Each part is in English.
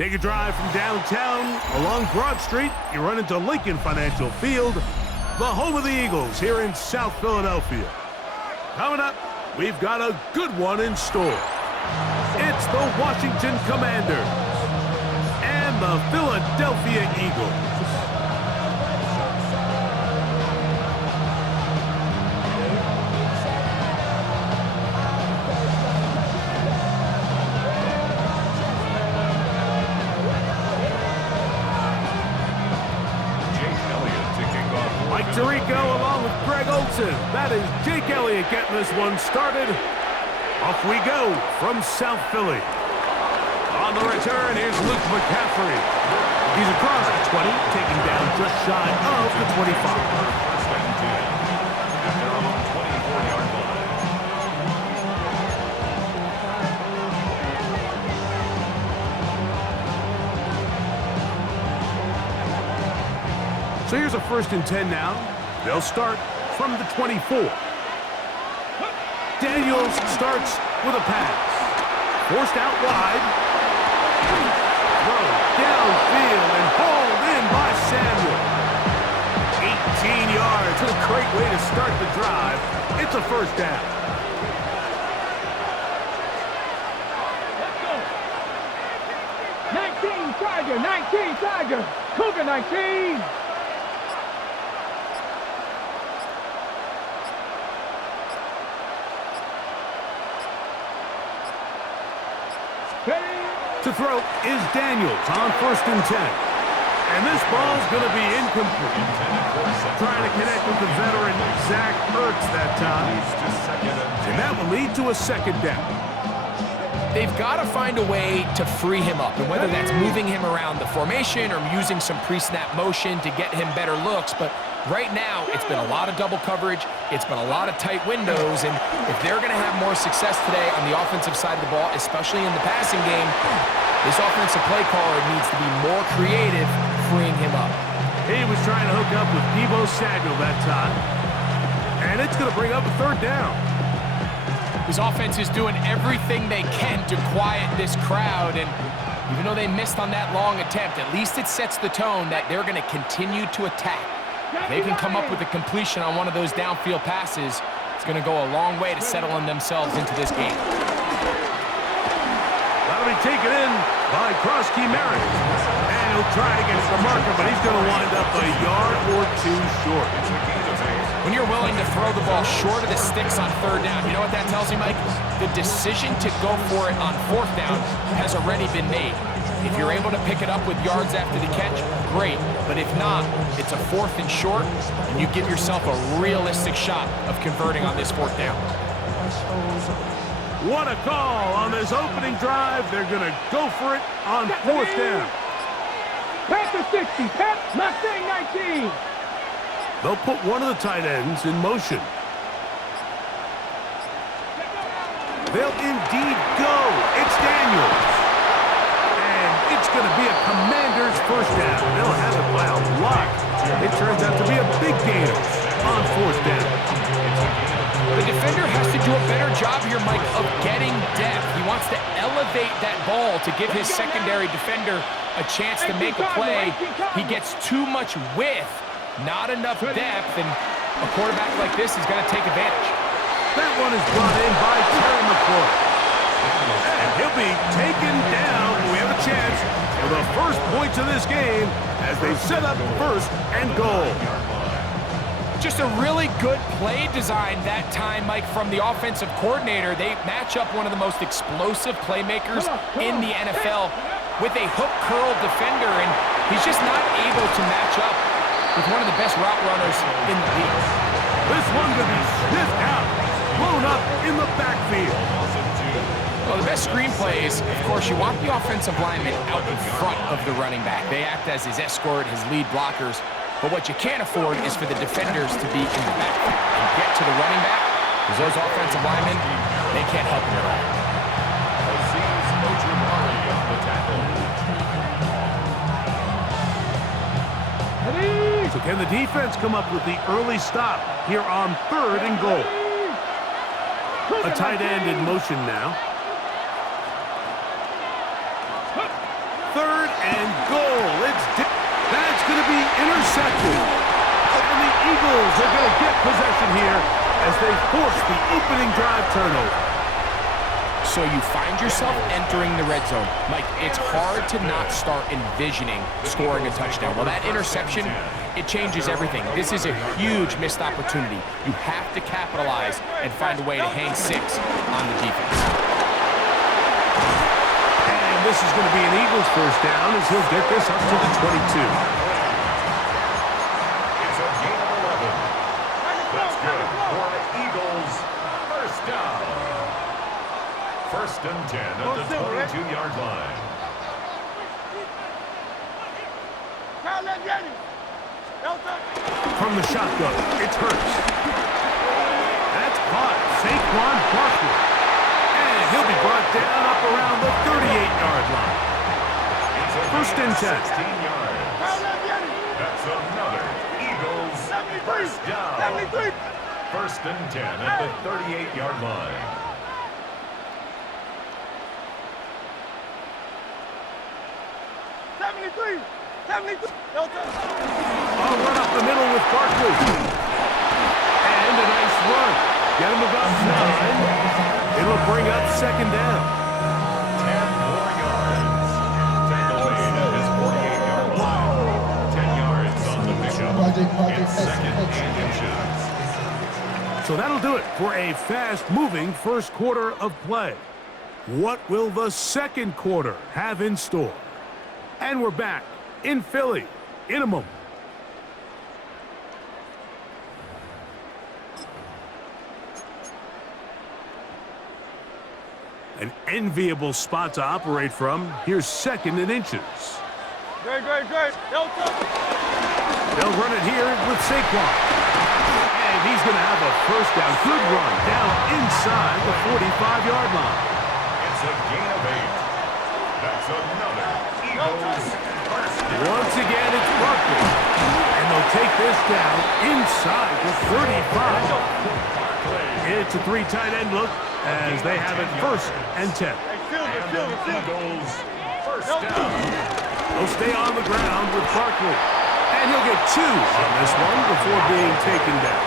Take a drive from downtown along Broad Street. You run into Lincoln Financial Field, the home of the Eagles here in South Philadelphia. Coming up, we've got a good one in store. It's the Washington Commanders and the Philadelphia Eagles. Tirico along with Greg Olson. That is Jake Elliott getting this one started. Off we go from South Philly. On the return, here's Luke McCaffrey. He's across the 20, taking down just shy of the 25. So here's a 1st and 10 now. They'll start from the 24. Daniels starts with a pass. Forced out wide. Throw downfield and hauled in by Samuel. 18 yards. A great way to start the drive. It's a 1st down. Let's go. 19 Tiger, 19 Tiger. Cougar 19. To throw is Daniels on 1st and 10. And this ball's going to be incomplete. Trying to connect with the veteran Zach Ertz that time. And that will lead to a 2nd down. They've got to find a way to free him up, and whether that's moving him around the formation or using some pre-snap motion to get him better looks. But right now, it's been a lot of double coverage. It's been a lot of tight windows, and if they're going to have more success today on the offensive side of the ball, especially in the passing game, this offensive play caller needs to be more creative freeing him up. He was trying to hook up with Deebo Samuel that time, and it's going to bring up a 3rd down. His offense is doing everything they can to quiet this crowd, and even though they missed on that long attempt, at least it sets the tone that they're going to continue to attack. If they can come up with a completion on one of those downfield passes, it's going to go a long way to settling themselves into this game. That'll be taken in by Krosky Merritt. And he'll try against the marker, but he's going to wind up a yard or 2 short. When you're willing to throw the ball short of the sticks on 3rd down, you know what that tells me, Mike? The decision to go for it on 4th down has already been made. If you're able to pick it up with yards after the catch, great. But if not, it's a 4th and short, and you give yourself a realistic shot of converting on this 4th down. What a call on this opening drive. They're going to go for it on 4th down. Pass to 60, Pep, Mustang 19. They'll put one of the tight ends in motion. They'll indeed go. It's Daniels. And it's going to be a Commander's 1st down. They'll have it by a lot. It turns out to be a big gain on 4th down. The defender has to do a better job here, Mike, of getting depth. He wants to elevate that ball to give his secondary defender a chance to make a play. He gets too much width, not enough depth, and a quarterback like this is going to take advantage. That one is brought in by Terry McCoy. And he'll be taken down. We have a chance for the 1st points of this game as they set up 1st and goal. Just a really good play design that time, Mike, from the offensive coordinator. They match up one of the most explosive playmakers in the NFL with a hook curl defender, and he's just not able to match up with one of the best route runners in the league. This one could be sniffed out, blown up in the backfield. Well, the best screen plays, of course, you want the offensive lineman out in front of the running back. They act as his escort, his lead blockers. But what you can't afford is for the defenders to be in the backfield and get to the running back, because those offensive linemen, they can't help him at all. So can the defense come up with the early stop here on 3rd and goal? A tight end in motion now. 3rd and goal. That's going to be intercepted. And the Eagles are going to get possession here as they force the opening drive turnover. So you find yourself entering the red zone. Mike, it's hard to not start envisioning scoring a touchdown. Well, that interception, it changes everything. This is a huge missed opportunity. You have to capitalize and find a way to hang 6 on the defense. And this is going to be an Eagles first down as he'll get this up to the 22. It's a gain of 11. That's good for Eagles first down. 1st and 10 at the 22-yard line. From the shotgun, it's Hurts. That's caught. Saquon Barkley. And he'll be brought down up around the 38-yard line. It's a 1st and 10. 16 yards. That's another Eagles first down. 1st and 10 at the 38-yard line. I'll run up the middle with Barkley. And a nice run. Get him about 9. It'll bring up 2nd down. 10 more yards. Tackle made at his 48-yard line. 10 yards on the pickup. It's 2nd and inches. So that'll do it for a fast-moving first quarter of play. What will the second quarter have in store? And we're back in Philly in a moment. An enviable spot to operate from. Here's 2nd and inches. Great. They'll run it here with Saquon. And he's going to have a first down. Good run down inside the 45-yard line. It's a gain of 8. That's another Eagles first down. Once again, it's Barkley. And they'll take this down inside the 35. It's a 3 tight end look as they have it 1st and 10. Eagles first down. They'll stay on the ground with Barkley. And he'll get 2 on this one before being taken down.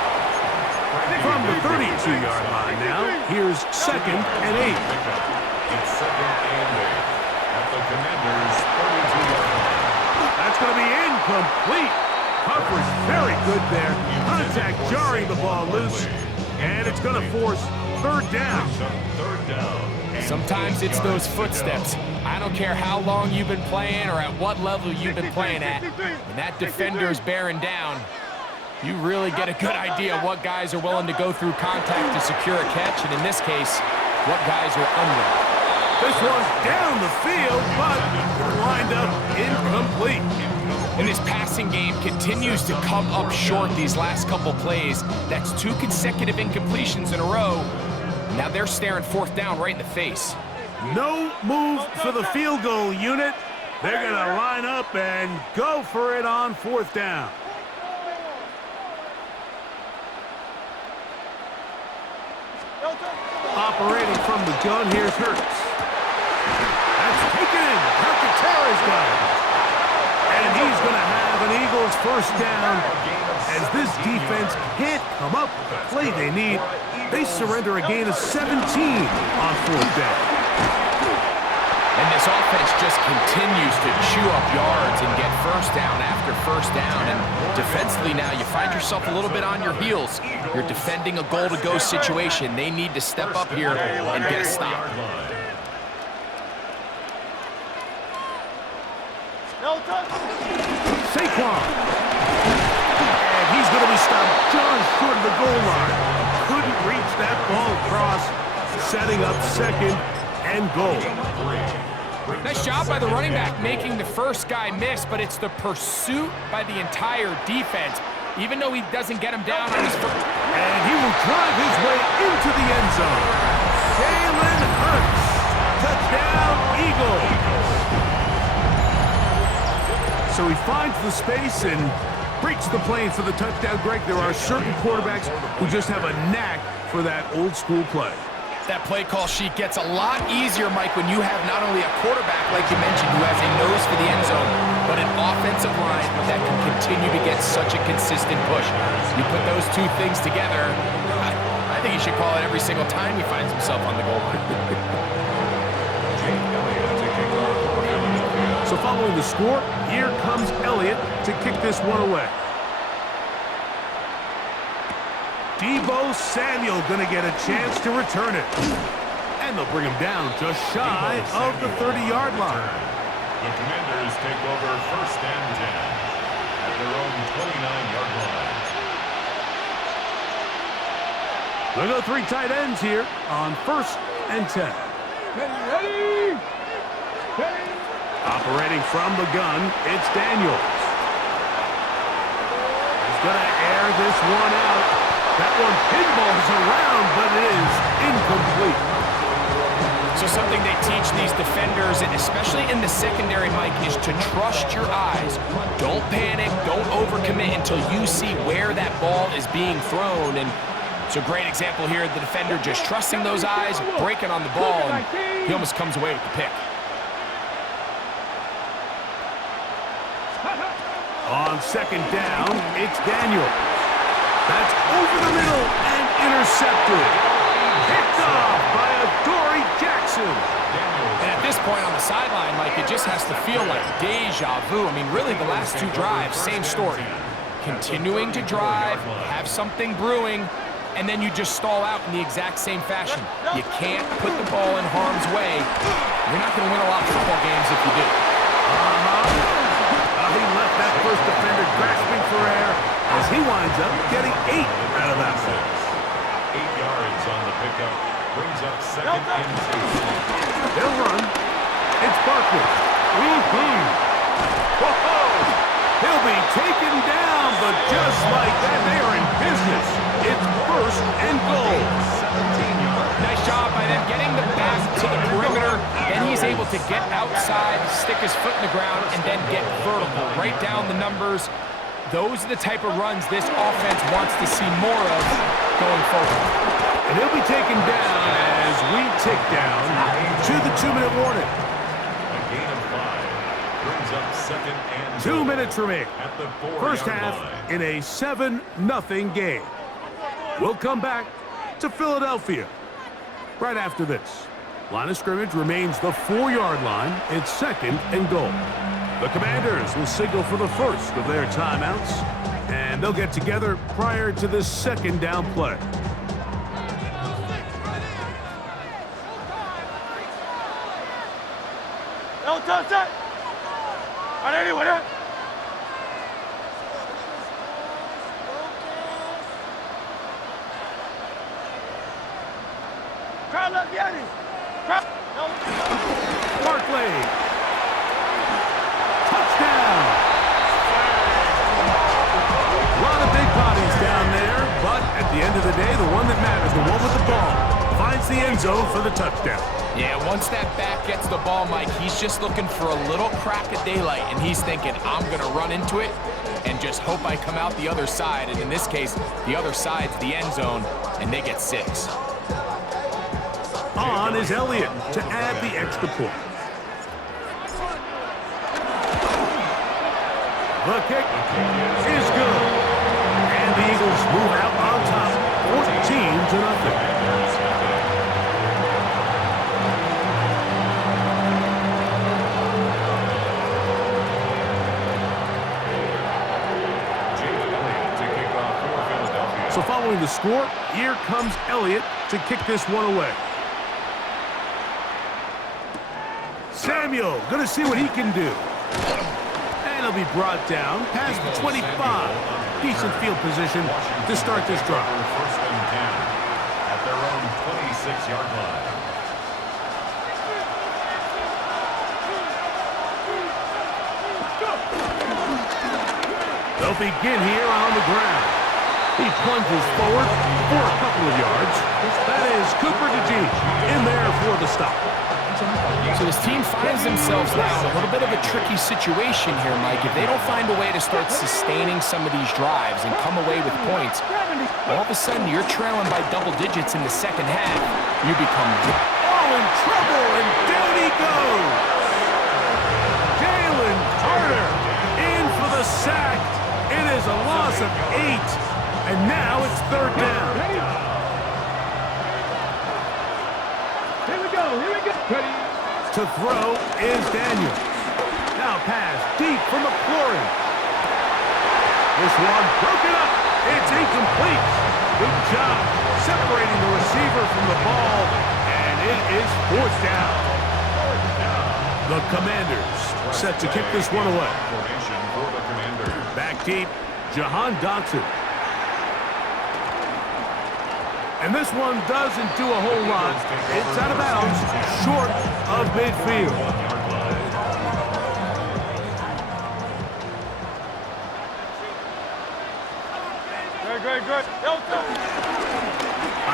From the 32-yard line now, here's 2nd and 8. It's 2nd and 8 at the Commanders' 32-yard line. That's going to be incomplete. Coverage very good there. Contact jarring the ball loose. And it's going to force 3rd down. Third down. Sometimes it's those footsteps. I don't care how long you've been playing or at what level you've been playing at. When that defender is bearing down, you really get a good idea of what guys are willing to go through contact to secure a catch, and in this case, what guys are unwilling. This one's down the field, but lined up incomplete. And this passing game continues to come up short these last couple plays. That's 2 consecutive incompletions in a row. Now they're staring 4th down right in the face. No move for the field goal unit. They're going to line up and go for it on 4th down. Operating from the gun, here's Hurts. That's taken in. Alcantara's got it. And he's going to have an Eagles first down as this defense can't come up with the play they need. They surrender a gain of 17 on 4th down. And this offense just continues to chew up yards and get first down after first down. And defensively now, you find yourself a little bit on your heels. You're defending a goal-to-go situation. They need to step up here and get a stop. Saquon. And he's going to be stopped just short of the goal line. Couldn't reach that ball across, setting up 2nd and goal. Nice job by the running back making the first guy miss, but it's the pursuit by the entire defense. Even though he doesn't get him down on his first. And he will drive his way into the end zone. Jalen Hurts. Touchdown, Eagles. So he finds the space and breaks the plane for the touchdown. Greg, there are certain quarterbacks who just have a knack for that old school play. That play call sheet gets a lot easier, Mike, when you have not only a quarterback, like you mentioned, who has a nose for the end zone, but an offensive line that can continue to get such a consistent push. You put those two things together, I think he should call it every single time he finds himself on the goal line. So following the score, here comes Elliott to kick this one away. Deebo Samuel going to get a chance to return it. And they'll bring him down just shy of the 30-yard line. The Commanders take over 1st and 10 at their own 29-yard line. They'll go 3 tight ends here on 1st and 10. Ready. Ready. Operating from the gun, it's Daniels. He's going to air this one out. That one pinballs around, but it is incomplete. So something they teach these defenders, and especially in the secondary, Mike, is to trust your eyes. Don't panic, don't overcommit until you see where that ball is being thrown. And it's a great example here, the defender just trusting those eyes, breaking on the ball, and he almost comes away with the pick. On 2nd down, it's Daniels. That's over the middle and intercepted. Picked off by Adoree Jackson. And at this point on the sideline, Mike, it just has to feel like deja vu. I mean, really, the last 2 drives, same story. Continuing to drive, have something brewing, and then you just stall out in the exact same fashion. You can't put the ball in harm's way. You're not going to win a lot of football games if you do. He left that first defender grasping for air as he winds up getting 8 out of that one. 8 yards on the pickup. Brings up 2nd and 2. They'll run. It's Barkley. Whoa! He'll be taken down, but just like that, they are in business. It's 1st and goal. 17 yards. Nice job by them getting the back to the perimeter. Then he's able to get outside, stick his foot in the ground, and then get vertical. Right down the numbers. Those are the type of runs this offense wants to see more of going forward. And he'll be taken down as we tick down to the 2-minute warning. A gain of 5 brings up 2nd and 2 minutes remaining. at the 4-yard First half line. in a 7-0 game. We'll come back to Philadelphia right after this. Line of scrimmage remains the 4-yard line. It's 2nd and goal. The Commanders will signal for the first of their timeouts, and they'll get together prior to this 2nd down play. Don't touch that. Anyone? Barkley. Touchdown. A lot of big bodies down there, but at the end of the day, the one that matters, the one with the ball, finds the end zone for the touchdown. Yeah, once that back gets the ball, Mike, he's just looking for a little crack of daylight, and he's thinking, I'm going to run into it and just hope I come out the other side. And in this case, the other side's the end zone, and they get 6. On is Elliott to add the extra point. The kick is good. And the Eagles move out on top, 14-0. So following the score, here comes Elliott to kick this one away. Samuel going to see what he can do. And he'll be brought down past the 25. Decent field position to start this drive. 1st and 10 at their own 26-yard line. They'll begin here on the ground. He plunges forward for a couple of yards. That is Cooper DeJean in there for the stop. So this team finds themselves now in a little bit of a tricky situation here, Mike. If they don't find a way to start sustaining some of these drives and come away with points, all of a sudden you're trailing by double digits in the second half. You become in trouble, and down he goes. Jalen Carter in for the sack. It is a loss of 8, and now it's third down. Here we go. Ready. To throw is Daniel. Now pass deep for McLaurin. This one broken up. It's incomplete. Good job separating the receiver from the ball, and it is fourth down. The Commanders set to kick this one away. Back deep, Jahan Dotson. And this one doesn't do a whole lot. It's out of bounds, short of midfield. Good. A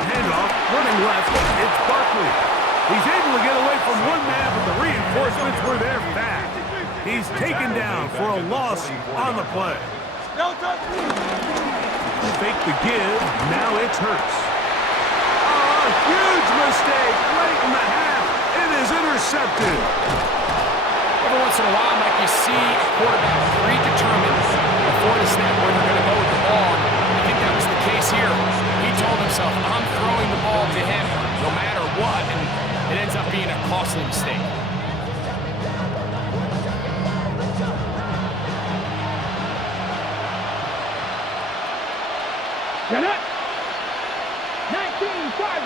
handoff, running left, it's Barkley. He's able to get away from one man, but the reinforcements were there fast. He's taken down for a loss on the play. Fake the give, now it's Hurts. Oh, a huge mistake late in the half. It is intercepted. Every once in a while, Mike, you see a quarterback predetermined before the snap where they're going to go with the ball. I think that was the case here. He told himself, I'm throwing the ball to him no matter what, and it ends up being a costly mistake. Get it.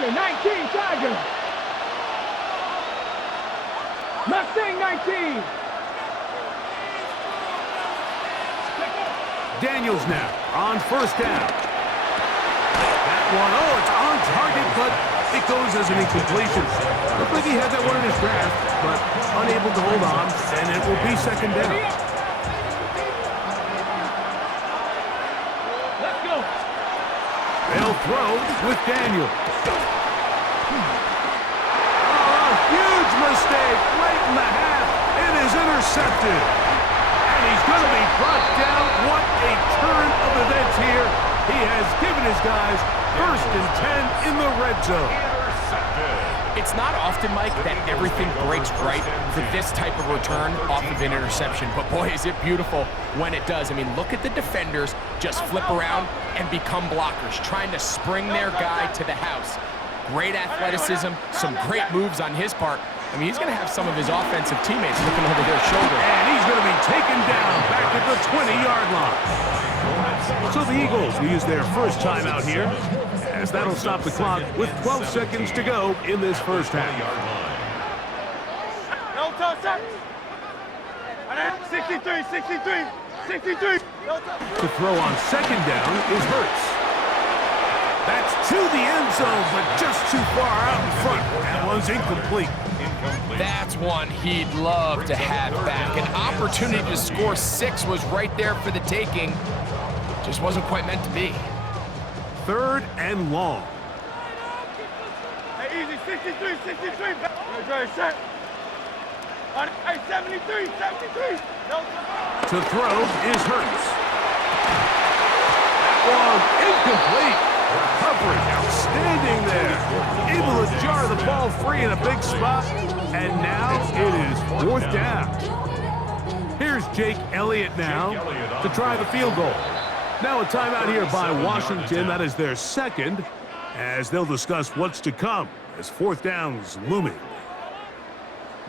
19 Tiger. Mustang 19. Daniels now on first down. That one, it's on target, but it goes as an incompletion. Looked like he had that one in his grasp, but unable to hold on, and it will be second down. Let's go. They'll throw with Daniels. Oh, a huge mistake late in the half. It is intercepted. And he's going to be brought down. What a turn of events here. He has given his guys first and 10 in the red zone. It's not often, Mike, that everything breaks right for this type of return off of an interception. But boy, is it beautiful when it does. I mean, look at the defenders just flip around and become blockers, trying to spring their guy to the house. Great athleticism, some great moves on his part. I mean, he's going to have some of his offensive teammates looking over their shoulder. And he's going to be taken down back at the 20-yard line. So the Eagles will use their first timeout here, as that'll stop the clock with 12 seconds to go in this first half. 63. To throw on second down is Hurts. That's to the end zone, but just too far out in front. That one's incomplete. That's one he'd love to have back. An opportunity to score 6 was right there for the taking. Just wasn't quite meant to be. Third and long. Hey, easy, 63. Very set. Hey, 73. To throw is Hurts. That one incomplete. Coverage outstanding there. Able to jar the ball free in a big spot. And now it is fourth down. Here's Jake Elliott now to try the field goal. Now a timeout here by Washington. That is their second, as they'll discuss what's to come as fourth down's looming.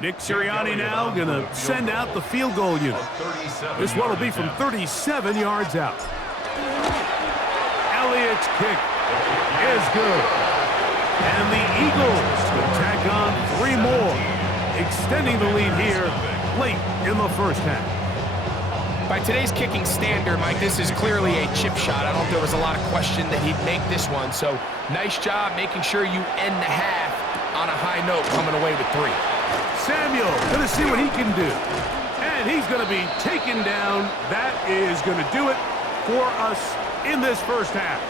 Nick Sirianni now going to send out the field goal unit. This one will be from 37 yards out. Elliott's kick is good. And the Eagles will tack on 3 more, extending the lead here late in the first half. By today's kicking standard, Mike, this is clearly a chip shot. I don't think there was a lot of question that he'd make this one. So nice job making sure you end the half on a high note, coming away with 3. Samuel going to see what he can do. And he's going to be taken down. That is going to do it for us in this first half.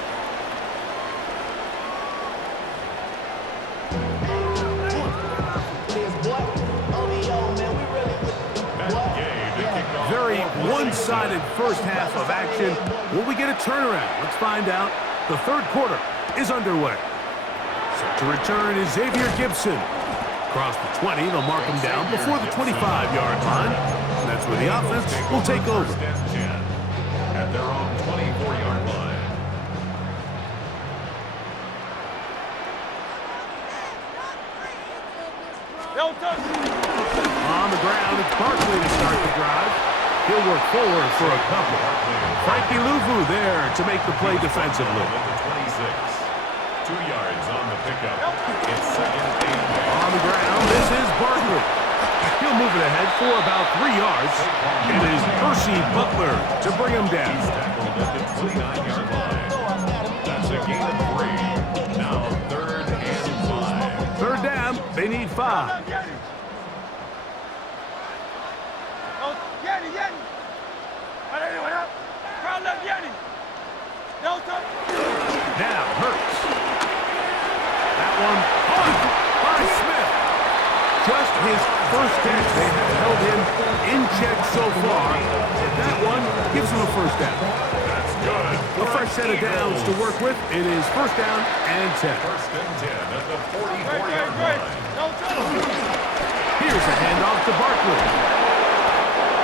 Very one-sided first half of action. Will we get a turnaround? Let's find out The third quarter is underway. Set to return is Xavier Gibson. Across the 20, they'll mark him down before the 25-yard line. And that's where the offense will take over. At their own 24-yard line. On the ground, it's Barkley to start the drive. He'll work forward for a couple. Frankie Louvu there to make the play defensively. At the 26. 2 yards on the pickup. It's second and 10. On the ground, this is Barkley. He'll move it ahead for about 3 yards. It is Percy Butler to bring him down. He's tackled at the 29-yard line. That's a gain of 3. Now third and 5. Third down, they need 5. Now Hurts. That one caught by Smith. Just his first catch. They have held him in check so far. That one gives him a first down. That's good. A fresh set of downs to work with. It is first down and 10. First and 10 at the 44-yard line. Here's a handoff to Barkley.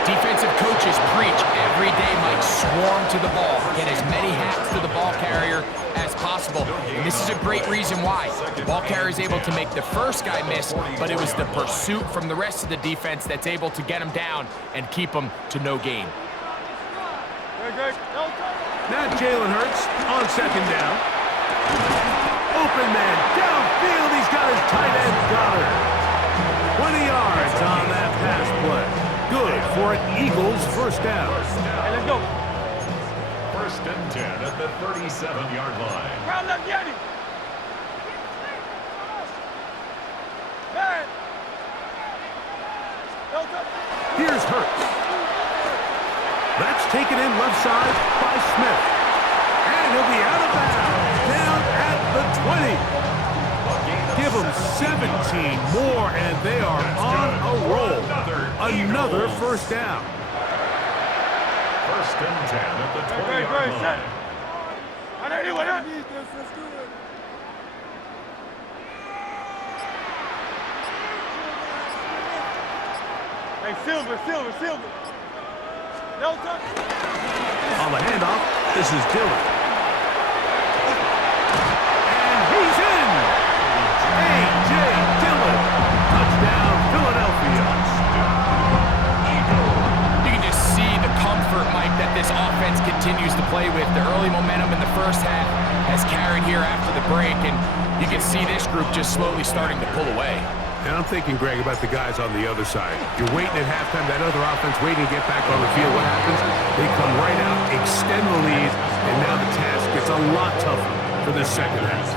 Defensive coaches preach every day, Mike, swarm to the ball. Get as many hats to the ball carrier as possible. And this is a great reason why. The ball carrier is able to make the first guy miss, but it was the pursuit from the rest of the defense that's able to get him down and keep him to no gain. Now Jalen Hurts on second down. Open man downfield. He's got his tight end Goddard. 20 yards on that pass play. Good for an Eagles first down. Hey, let's go. First and 10 at the 37-yard line. Round left, Yanni. Man. Here's Hurts. That's taken in left side by Smith. And he'll be out of bounds down at the 20. Give them 17 more, and they are on a roll. Another first down. First and 10 at the 20-yard line. Hey, Silver. On the handoff, this is Dillon. And he's in! A.J. Dillon. Touchdown, Philadelphia. You can just see the comfort, Mike, that this offense continues to play with. The early momentum in the first half has carried here after the break, and you can see this group just slowly starting to pull away. And I'm thinking, Greg, about the guys on the other side. You're waiting at halftime, that other offense waiting to get back on the field. What happens? They come right out, extend the lead, and now the task gets a lot tougher for the second half.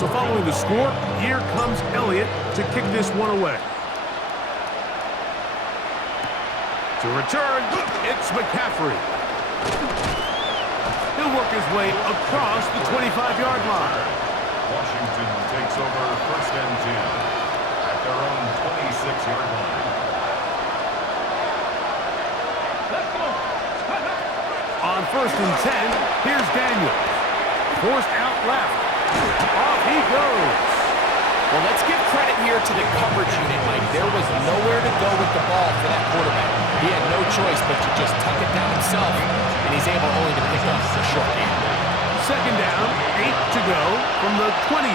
So following the score, here comes Elliott to kick this one away. To return, it's McCaffrey. He'll work his way across the 25-yard line. Washington takes over first and 10 at their own 26-yard line. On first and 10, here's Daniels. Forced out left. Off he goes. Well, let's give credit here to the coverage unit, Mike. There was nowhere to go with the ball for that quarterback. He had no choice but to just tuck it down himself, and he's able only to pick up a short gain. Second down, 8 to go from the 28.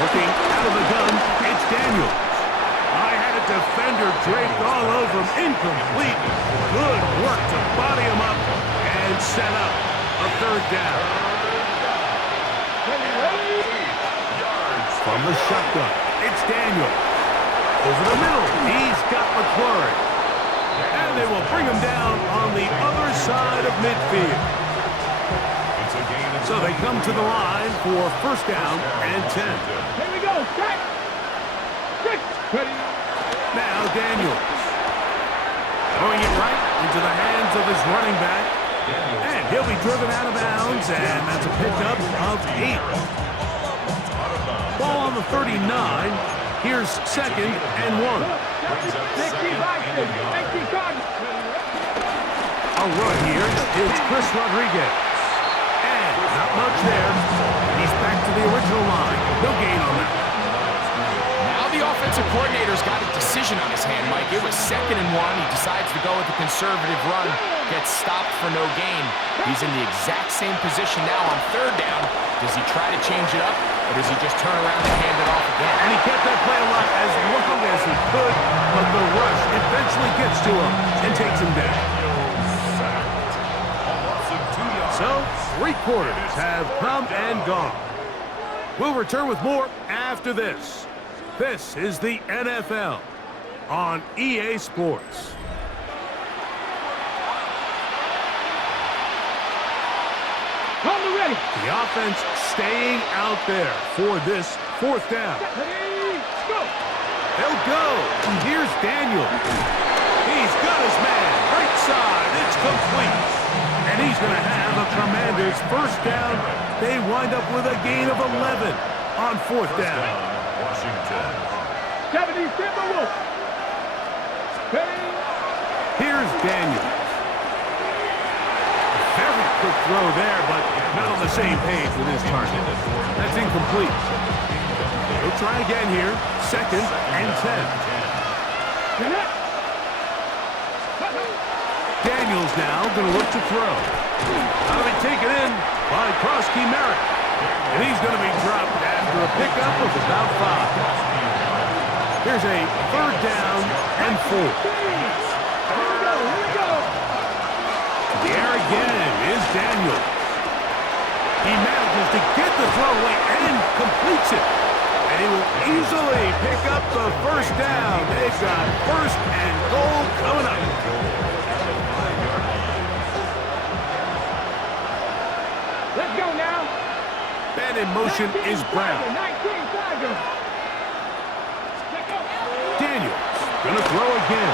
Looking out of the gun, it's Daniels. I had a defender draped all over him. Incomplete. Good work to body him up and set up a third down. From the shotgun, it's Daniels. Over the middle, he's got McClurry. And they will bring him down on the other side of midfield. So they come to the line for first down and 10. Here we go. Set. 6. Ready. Now Daniels. Throwing it right into the hands of his running back. And he'll be driven out of bounds, and that's a pickup of 8. Ball on the 39. Here's 2nd and 1. A run here. It's Chris Rodriguez. And not much there. He's back to the original line. No gain on that. Now the offensive coordinator's got a decision on his hand, Mike. It was 2nd and 1. He decides to go with the conservative run. Gets stopped for no gain. He's in the exact same position now on 3rd down. Does he try to change it up, or does he just turn around and hand it off again? And he kept that play alive as long as he could, but the rush eventually gets to him and takes him down. So, 3 quarters have come and gone. We'll return with more after this. This is the NFL on EA Sports. Ready. The offense staying out there for this 4th down. Ready, go. They'll go. Here's Daniel. He's got his man. Right side. It's complete. And he's going to have the Commanders' 1st down. They wind up with a gain of 11 on 4th down. Washington. 70 Timberwolves. Ready. Here's Daniel. Very quick throw there, but not on the same page with his target. That's incomplete. He'll try again here. 2nd and 10. Daniels now going to look to throw. That'll be taken in by Krosky Merritt. And he's going to be dropped after a pickup of about 5. Here's a 3rd down and 4. The air again is Daniels. He manages to get the throw away and completes it. And he will easily pick up the 1st down. They've got 1st and goal coming up. Let's go now. Man in motion is Brown. 19 Tigers. Daniels going to throw again.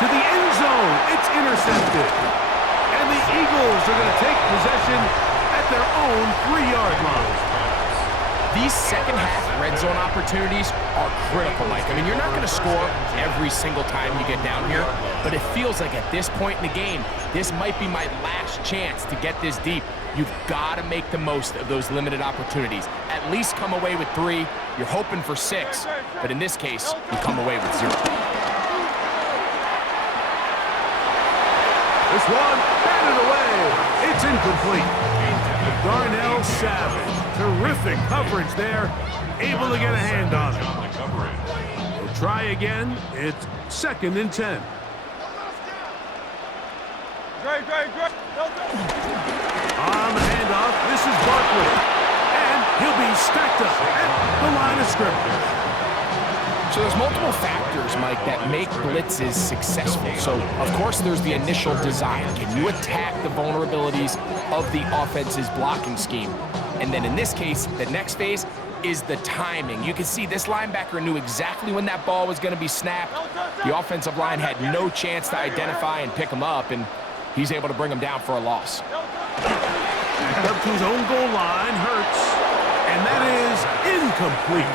To the end zone. It's intercepted. And the Eagles are going to take possession at their own 3-yard line. These second-half red zone opportunities are critical, Mike. I mean, you're not going to score every single time you get down here, but it feels like at this point in the game, this might be my last chance to get this deep. You've got to make the most of those limited opportunities. At least come away with 3. You're hoping for 6, but in this case, you come away with 0. This one, batted away. It's incomplete. Darnell Savage. Terrific coverage there. Able to get a hand on it. We'll try again. It's 2nd and 10. On the handoff, this is Barkley. And he'll be stacked up at the line of scrimmage. So there's multiple factors, Mike, that make blitzes successful. So, of course, there's the initial design. Can you attack the vulnerabilities of the offense's blocking scheme? And then in this case, the next phase is the timing. You can see this linebacker knew exactly when that ball was going to be snapped. The offensive line had no chance to identify and pick him up, and he's able to bring him down for a loss. Back up to his own goal line, Hurts. And that is incomplete.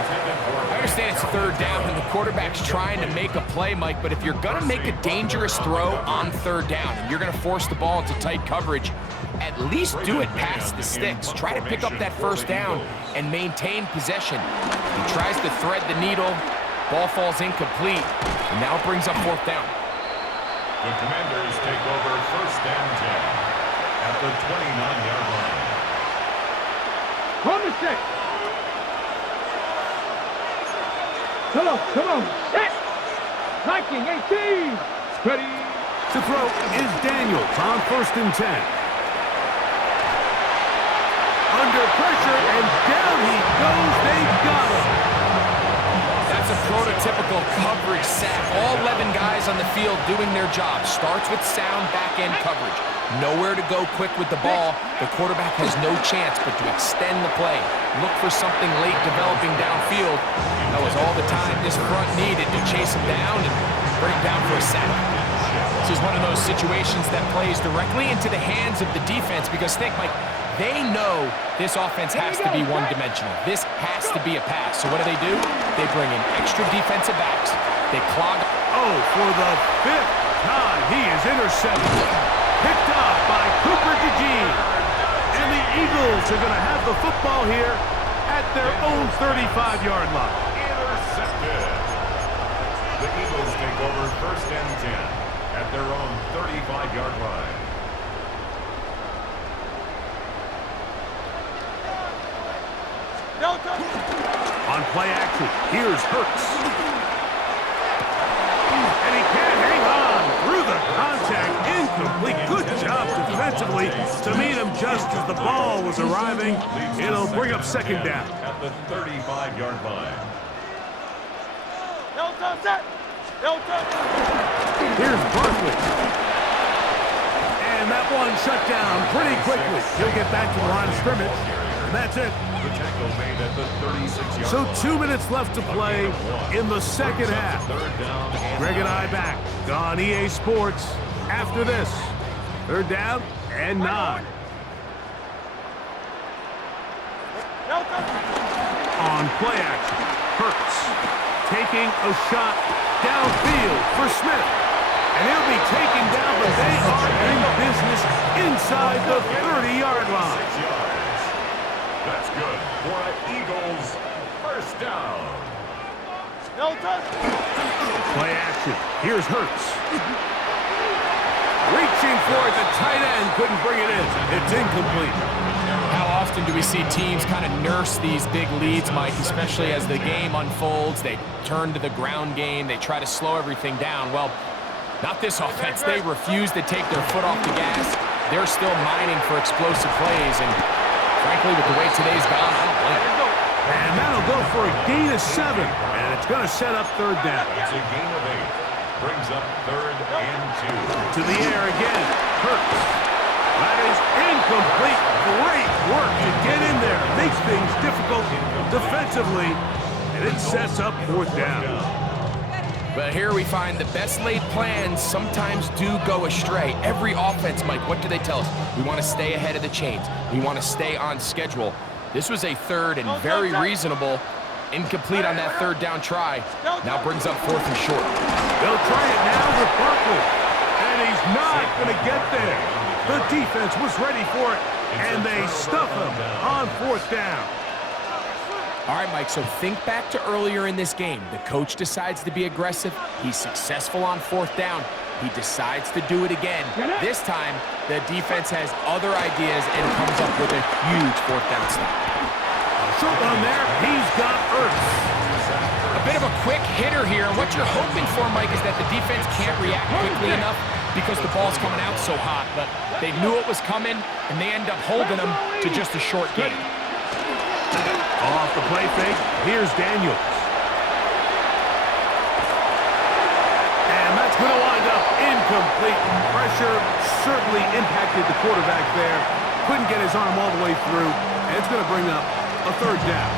I understand it's 3rd down and the quarterback's trying to make a play, Mike, but if you're going to make a dangerous throw on 3rd down and you're going to force the ball into tight coverage, at least do it past the sticks. Try to pick up that 1st down and maintain possession. He tries to thread the needle. Ball falls incomplete, and now brings up 4th down. The Commanders take over 1st and 10 at the 29-yard line. On the 6. Come on. Set. 19-18. Ready. To throw is Daniels on 1st and 10. Under pressure, and down he goes. They got him. That's a prototypical coverage sack. All 11 guys on the field doing their job. Starts with sound back-end coverage. Nowhere to go quick with the ball. The quarterback has no chance but to extend the play. Look for something late developing downfield. That was all the time this front needed to chase him down and bring him down for a sack. This is one of those situations that plays directly into the hands of the defense because think, Mike, they know this offense has to be one-dimensional. This has to be a pass. So what do? They bring in extra defensive backs. They clog. Oh, for the 5th time, he is intercepted. Picked off by Cooper DeJean. And the Eagles are going to have the football here at their own 35-yard line. Intercepted. The Eagles take over 1st and 10 at their own 35-yard line. On play action, here's Hurts. And he can't hang on through the contact. Incomplete. Good job defensively to meet him just as the ball was arriving. It'll bring up 2nd down. At the 35-yard line. Here's Barkley. And that one shut down pretty quickly. He'll get back to the line of scrimmage. And that's it. The tackle made at the 36-yard So line. 2 minutes left to play in the 2nd half. 3rd down and Greg and I back on EA Sports after this. 3rd down and 9. On play action, Hurts taking a shot downfield for Smith. And he'll be taken down, but they are in business inside the 30-yard line. 6 yards. That's good for an Eagles 1st down. Play action. Here's Hurts. Reaching for it. The tight end couldn't bring it in. It's incomplete. How often do we see teams kind of nurse these big leads, Mike, especially as the game unfolds? They turn to the ground game. They try to slow everything down. Well, not this offense. They refuse to take their foot off the gas. They're still mining for explosive plays, and frankly, with the way today's gone, I don't blame them. And that'll go for a gain of 7, and it's going to set up 3rd down. It's a gain of 8. Brings up 3rd and 2. To the air again. Hurts. That is incomplete. Great work to get in there. Makes things difficult defensively, and it sets up 4th down. But here we find the best laid plans sometimes do go astray. Every offense, Mike, what do they tell us? We want to stay ahead of the chains. We want to stay on schedule. This was a 3rd and very reasonable. Incomplete on that 3rd down try. Now brings up 4th and short. They'll try it now with Barkley. And he's not going to get there. The defense was ready for it, and they stuff him on 4th down. All right, Mike, so think back to earlier in this game. The coach decides to be aggressive. He's successful on 4th down. He decides to do it again. This time, the defense has other ideas and comes up with a huge 4th down stop. Short one there. He's got Ertz. A bit of a quick hitter here. What you're hoping for, Mike, is that the defense can't react quickly enough because the ball's coming out so hot. But they knew it was coming, and they end up holding them to just a short gain. Off the play fake, here's Daniels. And that's going to wind up incomplete. Pressure certainly impacted the quarterback there. Couldn't get his arm all the way through, and it's going to bring up a 3rd down.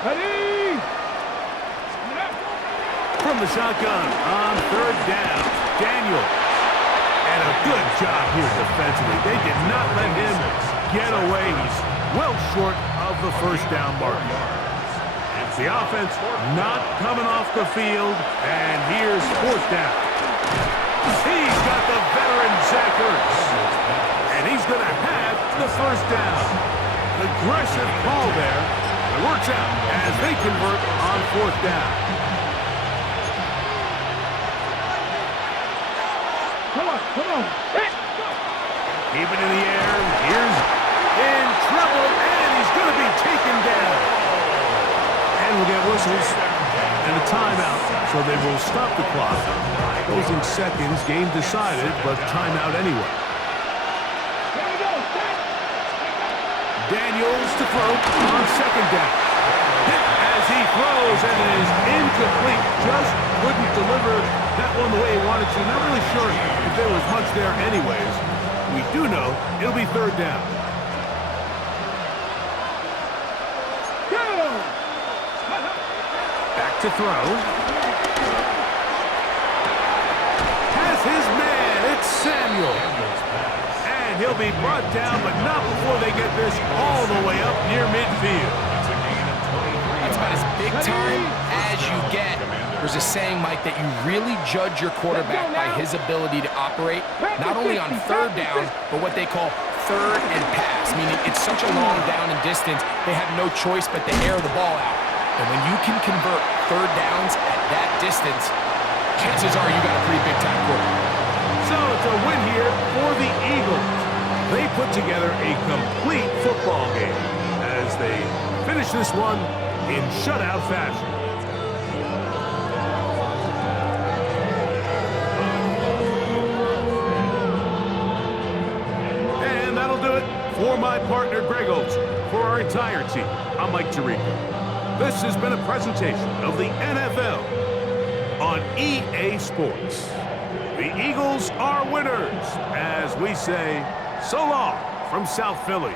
Ready? From the shotgun on 3rd down, Daniels. And a good job here defensively. They did not let him get away. He's well short of the 1st down mark. The offense not coming off the field, and here's 4th down. He's got the veteran Zach Ertz, and he's going to have the 1st down. Aggressive call there. It works out as they convert on 4th down. Come on. Keep it in the air. Here's in trouble, and he's going to be taken down. And we'll get whistles and a timeout, so they will stop the clock. Closing seconds, game decided, but timeout anyway. Daniels to throw on 2nd down. Hit as he throws, and it is incomplete. Just couldn't deliver that one the way he wanted to. Not really sure if there was much there anyways. We do know it'll be 3rd down. Back To throw. Has his man. It's Samuel. And he'll be brought down, but not before they get this all the way up near midfield. That's about as big time as you get. There's a saying, Mike, that you really judge your quarterback by his ability to operate, not only on third down, but what they call third and pass, meaning it's such a long down and distance, they have no choice but to air the ball out. And when you can convert third downs at that distance, chances are you got a pretty big-time quarterback. So it's a win here for the Eagles. They put together a complete football game as they finish this one in shutout fashion. And that'll do it for my partner, Greg Olson. For our entire team, I'm Mike Tirico. This has been a presentation of the NFL on EA Sports. The Eagles are winners, as we say, so long from South Philly.